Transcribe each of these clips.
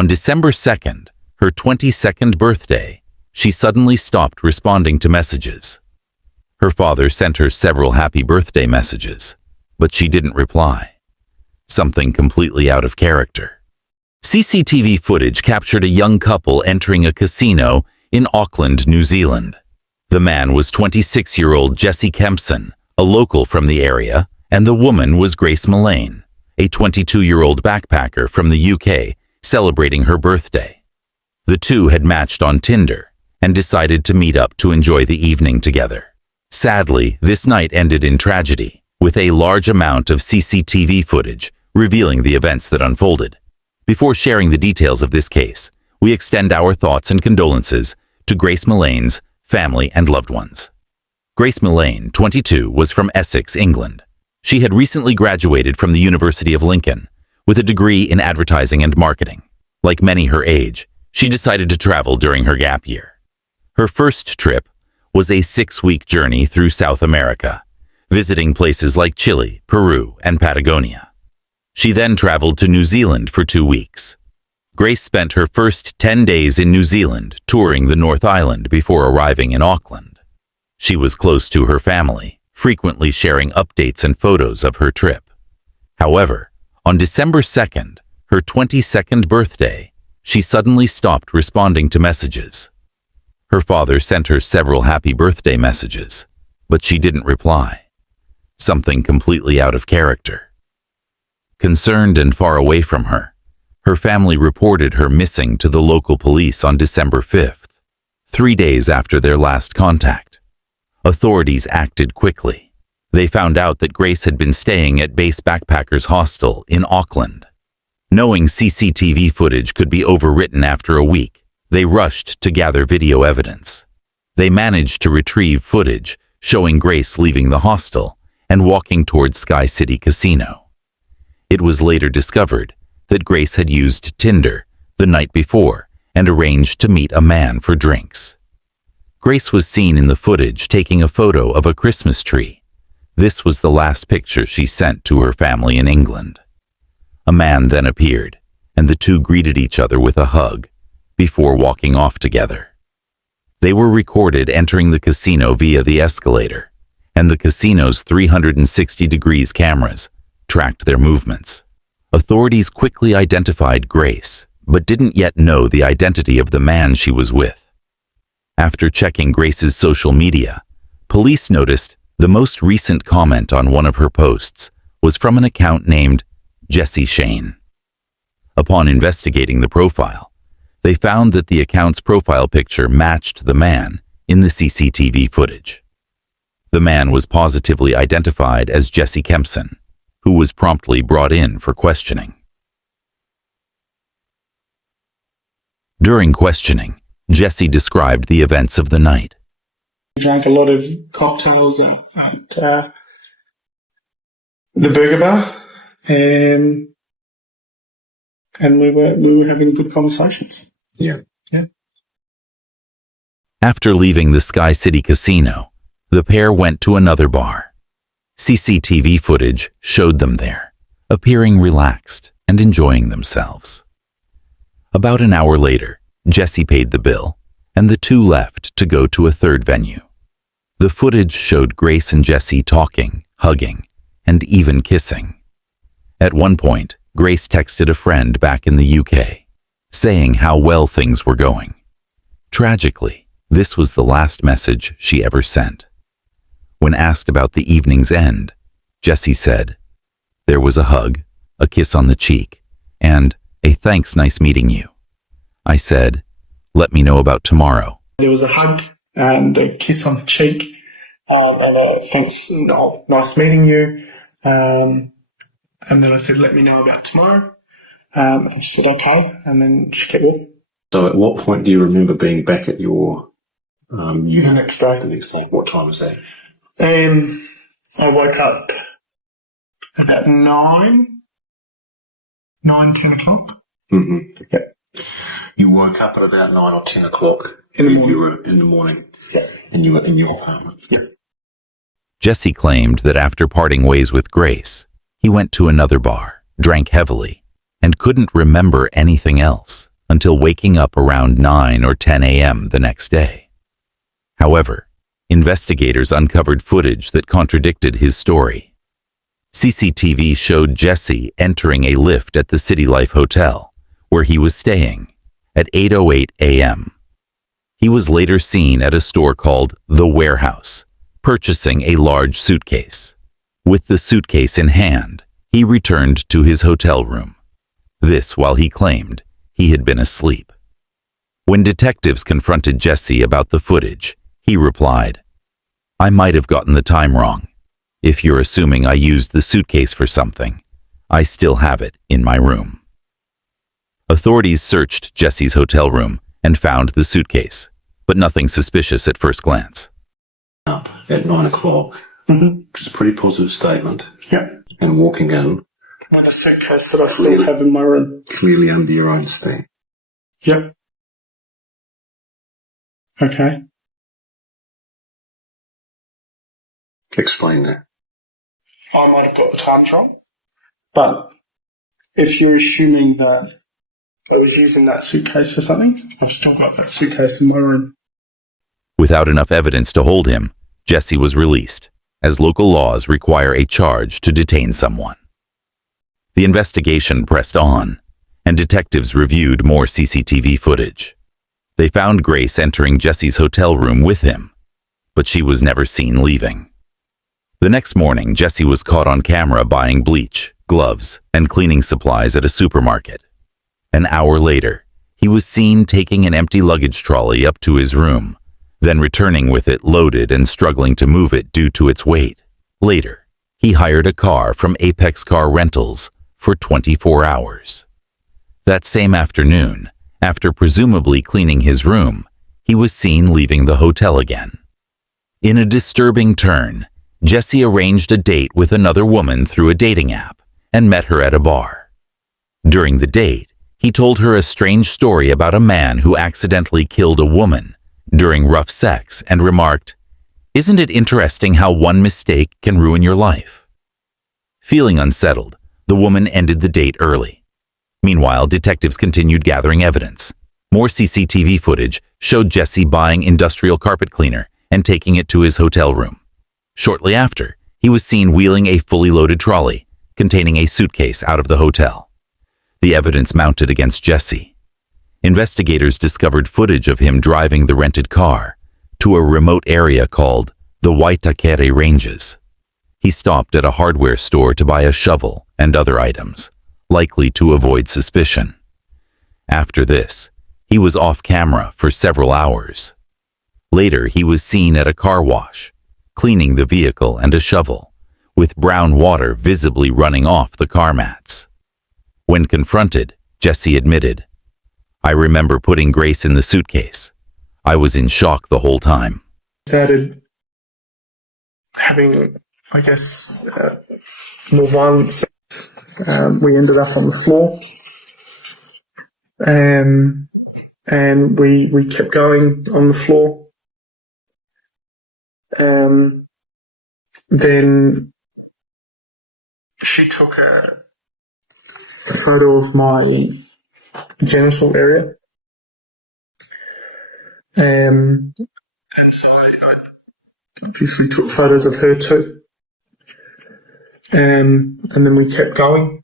On December 2nd, her 22nd birthday, she suddenly stopped responding to messages. Her father sent her several happy birthday messages, but she didn't reply. Something completely out of character. CCTV footage captured a young couple entering a casino in Auckland, New Zealand. The man was 26-year-old Jesse Kempson, a local from the area, and the woman was Grace Millane, a 22-year-old backpacker from the UK celebrating her birthday. The two had matched on Tinder and decided to meet up to enjoy the evening together. Sadly, this night ended in tragedy, with a large amount of CCTV footage revealing the events that unfolded. Before sharing the details of this case, we extend our thoughts and condolences to Grace Millane's family and loved ones. Grace Millane, 22, was from Essex, England. She had recently graduated from the University of Lincoln with a degree in advertising and marketing. Like many her age, she decided to travel during her gap year. Her first trip was a 6-week journey through South America, visiting places like Chile, Peru, and Patagonia. She then traveled to New Zealand for 2 weeks. Grace spent her first 10 days in New Zealand touring the North Island before arriving in Auckland. She was close to her family, frequently sharing updates and photos of her trip. However, on December 2nd, her 22nd birthday, she suddenly stopped responding to messages. Her father sent her several happy birthday messages, but she didn't reply. Something completely out of character. Concerned and far away from her, her family reported her missing to the local police on December 5th, 3 days after their last contact. Authorities acted quickly. They found out that Grace had been staying at Base Backpackers Hostel in Auckland. Knowing CCTV footage could be overwritten after a week, they rushed to gather video evidence. They managed to retrieve footage showing Grace leaving the hostel and walking towards Sky City Casino. It was later discovered that Grace had used Tinder the night before and arranged to meet a man for drinks. Grace was seen in the footage taking a photo of a Christmas tree. This was the last picture she sent to her family in England. A man then appeared, and the two greeted each other with a hug before walking off together. They were recorded entering the casino via the escalator, and the casino's 360 degrees cameras tracked their movements. Authorities quickly identified Grace, but didn't yet know the identity of the man she was with. After checking Grace's social media, police noticed the most recent comment on one of her posts was from an account named Jessie Shane. Upon investigating the profile, they found that the account's profile picture matched the man in the CCTV footage. The man was positively identified as Jesse Kempson, who was promptly brought in for questioning. During questioning, Jesse described the events of the night. We drank a lot of cocktails at the burger bar, and we were having good conversations. Yeah. After leaving the Sky City Casino, the pair went to another bar. CCTV footage showed them there, appearing relaxed and enjoying themselves. About an hour later, Jesse paid the bill, and the two left to go to a third venue. The footage showed Grace and Jesse talking, hugging, and even kissing. At one point, Grace texted a friend back in the UK, saying how well things were going. Tragically, this was the last message she ever sent. When asked about the evening's end, Jesse said, "There was a hug, a kiss on the cheek, and a thanks, nice meeting you." I said, "Let me know about tomorrow." There was a hug and a kiss on the cheek, and a thanks, nice meeting you. And then I said, "Let me know about tomorrow." And she said, "Okay," and then she kept walking. So at what point do you remember being back at your The next day. The next day. What time was that? I woke up about 9, 10 o'clock. Mm-hmm. Yeah. You woke up at about 9 or 10 o'clock. In the morning. You were in the morning. Yeah. And you were in your apartment. Yeah. Jesse claimed that after parting ways with Grace, he went to another bar, drank heavily, and couldn't remember anything else. until waking up around 9 or 10 a.m. the next day. However, investigators uncovered footage that contradicted his story. CCTV showed Jesse entering a lift at the City Life Hotel, where he was staying, at 8:08 a.m. He was later seen at a store called The Warehouse, purchasing a large suitcase. With the suitcase in hand, he returned to his hotel room. This while he claimed he had been asleep. When detectives confronted Jesse about the footage, he replied, "I might have gotten the time wrong. If you're assuming I used the suitcase for something, I still have it in my room." Authorities searched Jesse's hotel room and found the suitcase, but nothing suspicious at first glance. Up at 9 o'clock, which is a pretty positive statement, Yep. and walking in With a suitcase that I still have in my room. clearly under your own steam. Yep. Okay. Explain that. I might have got the times wrong. But if you're assuming that I was using that suitcase for something, I've still got that suitcase in my room. Without enough evidence to hold him, Jesse was released, as local laws require a charge to detain someone. The investigation pressed on, and detectives reviewed more CCTV footage. They found Grace entering Jesse's hotel room with him, but she was never seen leaving. The next morning, Jesse was caught on camera buying bleach, gloves, and cleaning supplies at a supermarket. An hour later, he was seen taking an empty luggage trolley up to his room, then returning with it loaded and struggling to move it due to its weight. Later, he hired a car from Apex Car Rentals for 24 hours. That same afternoon, after presumably cleaning his room, he was seen leaving the hotel again. In a disturbing turn, Jesse arranged a date with another woman through a dating app and met her at a bar. During the date, he told her a strange story about a man who accidentally killed a woman during rough sex and remarked, "Isn't it interesting how one mistake can ruin your life?" Feeling unsettled, the woman ended the date early. Meanwhile, detectives continued gathering evidence. More CCTV footage showed Jesse buying industrial carpet cleaner and taking it to his hotel room. Shortly after, he was seen wheeling a fully loaded trolley containing a suitcase out of the hotel. The evidence mounted against Jesse. Investigators discovered footage of him driving the rented car to a remote area called the Waitakere Ranges. He stopped at a hardware store to buy a shovel and other items, likely to avoid suspicion. After this, he was off camera for several hours. Later, he was seen at a car wash, cleaning the vehicle and a shovel, with brown water visibly running off the car mats. When confronted, Jesse admitted, "I remember putting Grace in the suitcase. I was in shock the whole time." Started having, I guess, more violent sex. We ended up on the floor. And we kept going on the floor. Then she took a photo of my genital area. And so I obviously took photos of her too. And then we kept going.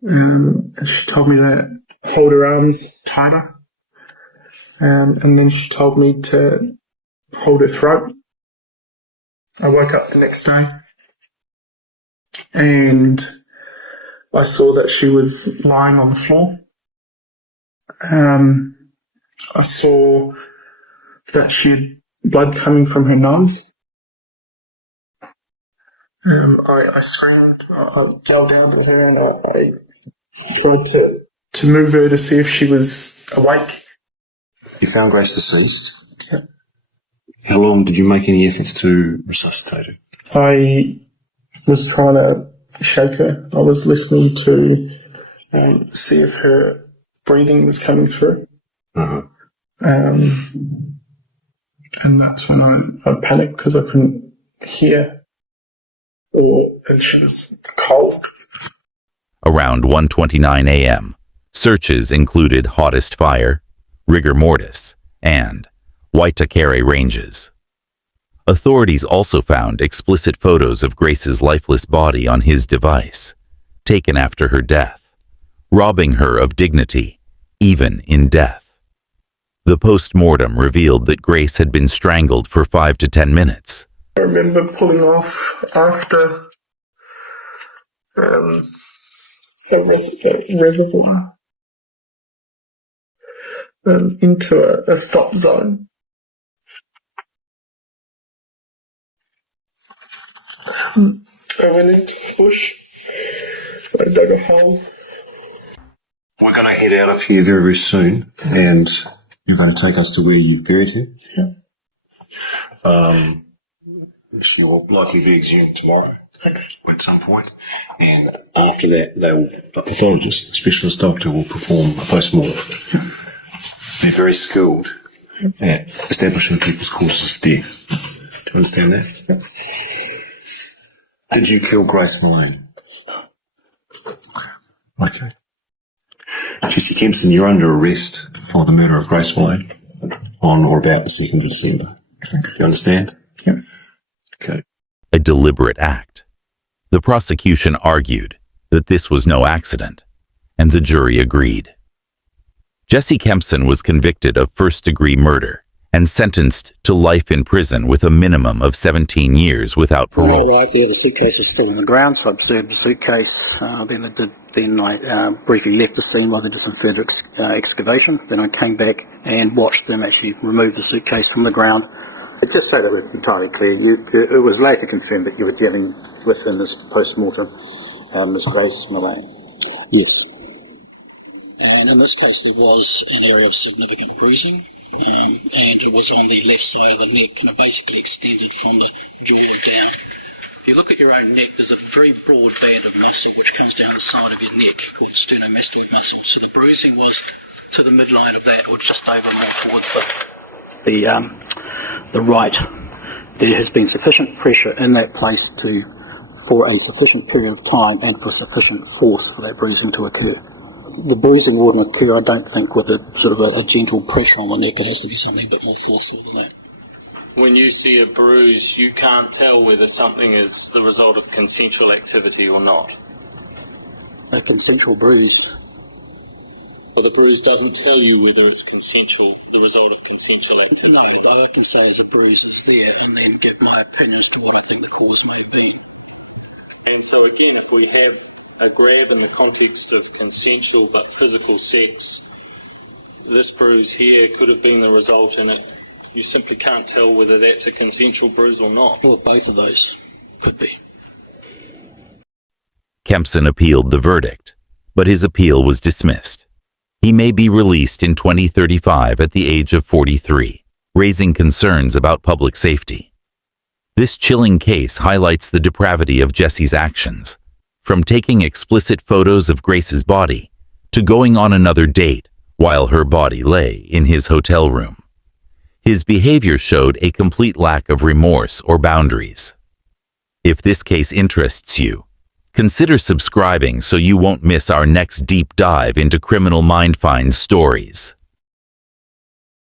And she told me to hold her arms tighter. And then she told me to hold her throat. I woke up the next day and I saw that she was lying on the floor. I saw that she had blood coming from her nose. I screamed, I yelled down at her and I tried to move her to see if she was awake. You found Grace deceased. Yeah. How long did you make any efforts to resuscitate her? I was trying to shake her. I was listening to see if her breathing was coming through. Uh-huh. And that's when I panicked because I couldn't hear, and she was cold. Around 1:29 a.m., Searches included hottest fire, rigor mortis, and Waitakere ranges. Authorities also found explicit photos of Grace's lifeless body on his device, taken after her death, robbing her of dignity, even in death. The post-mortem revealed that Grace had been strangled for 5 to 10 minutes. I remember pulling off after a reservoir into a stop zone. I went into the bush. I dug a hole. We're going to head out of here very, very soon, and you're going to take us to where you've buried him. Yeah. So we'll likely be exhumed tomorrow. Okay. At some point. And after that, a pathologist, a specialist doctor, will perform a post-mortem. They're very skilled at establishing people's causes of death. Do you understand that? Yeah. Did you kill Grace Millane? Okay. Jesse Kempson, you're under arrest for the murder of Grace Millane on or about the 2nd of December. Do you understand? Yeah. Okay. A deliberate act. The prosecution argued that this was no accident, and the jury agreed. Jesse Kempson was convicted of first-degree murder and sentenced to life in prison with a minimum of 17 years without parole. Right there, the suitcase is still on the ground, so I observed the suitcase. Then I briefly left the scene while they did some further excavation. Then I came back and watched them actually remove the suitcase from the ground. Just so that we're entirely clear, it was later confirmed that you were dealing with in this post-mortem Ms. Grace Millane. Yes. And in this case, there was an area of significant bruising, and it was on the left side of the neck, and it basically extended from the joint down. If you look at your own neck, there's a very broad band of muscle which comes down the side of your neck called sternomastoid muscle. So the bruising was to the midline of that, or just over towards the right. There has been sufficient pressure in that place for a sufficient period of time and for sufficient force for that bruising to occur. The bruising wouldn't occur, I don't think, with a sort of a gentle pressure on the neck. It has to be something a bit more forceful than that. When you see a bruise, you can't tell whether something is the result of consensual activity or not. A consensual bruise. Well, the bruise doesn't tell you whether it's consensual, the result of consensual activity. No, I can say the bruise is there and then give my opinion as to what I think the cause may be. And so again, if we have a grab in the context of consensual but physical sex, this bruise here could have been the result in it. You simply can't tell whether that's a consensual bruise or not. Well, both of those could be. Kempson appealed the verdict, but his appeal was dismissed. He may be released in 2035 at the age of 43, raising concerns about public safety. This chilling case highlights the depravity of Jesse's actions, from taking explicit photos of Grace's body to going on another date while her body lay in his hotel room. His behavior showed a complete lack of remorse or boundaries. If this case interests you, consider subscribing so you won't miss our next deep dive into criminal mind find stories.